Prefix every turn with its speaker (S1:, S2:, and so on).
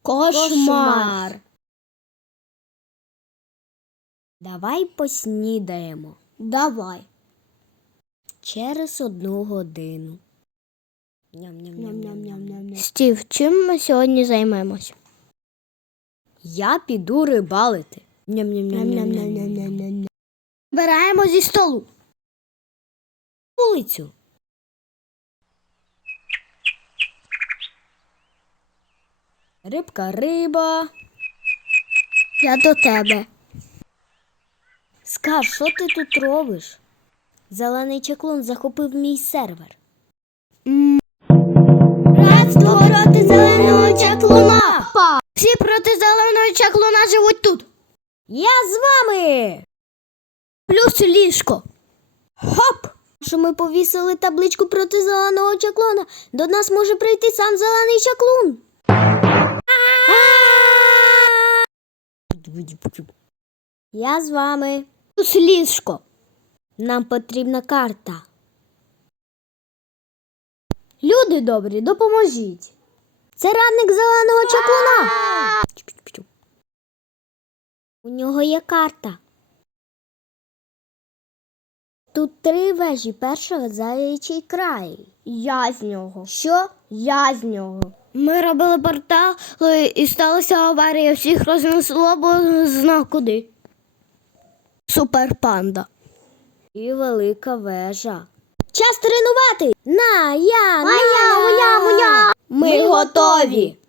S1: Кошмар. Давай поснідаємо.
S2: Давай.
S1: Через 1 годину. Ням-ням-ням-ням-ням.
S2: Стів, чим ми сьогодні займемось?
S1: Я піду рибалити. Ням-ням-ням-ням-ням.
S2: Збираємо зі столу.
S1: Вулицю. Рибка, риба.
S2: Я до тебе.
S1: Скар, що ти тут робиш? Зелений чаклун захопив мій сервер.
S2: Братство проти зеленого чаклуна! Всі проти зеленого чаклуна живуть тут.
S1: Я з вами!
S2: Плюс ліжко.
S1: Хоп! Що ми повісили табличку проти зеленого чаклуна, до нас може прийти сам зелений чаклун. Я з вами.
S2: Плюс ліжко.
S1: Нам потрібна карта.
S2: Люди добрі, допоможіть.
S1: Це радник зеленого чаклуна. У нього є карта. Тут 3 вежі. Перша заячий край.
S2: Я з нього.
S1: Що?
S2: Я з нього. Ми робили портал і сталася аварія. Всіх рознесло, бо не знав куди. Суперпанда.
S1: І велика вежа. Час тренувати! Моя!
S2: Ми готові.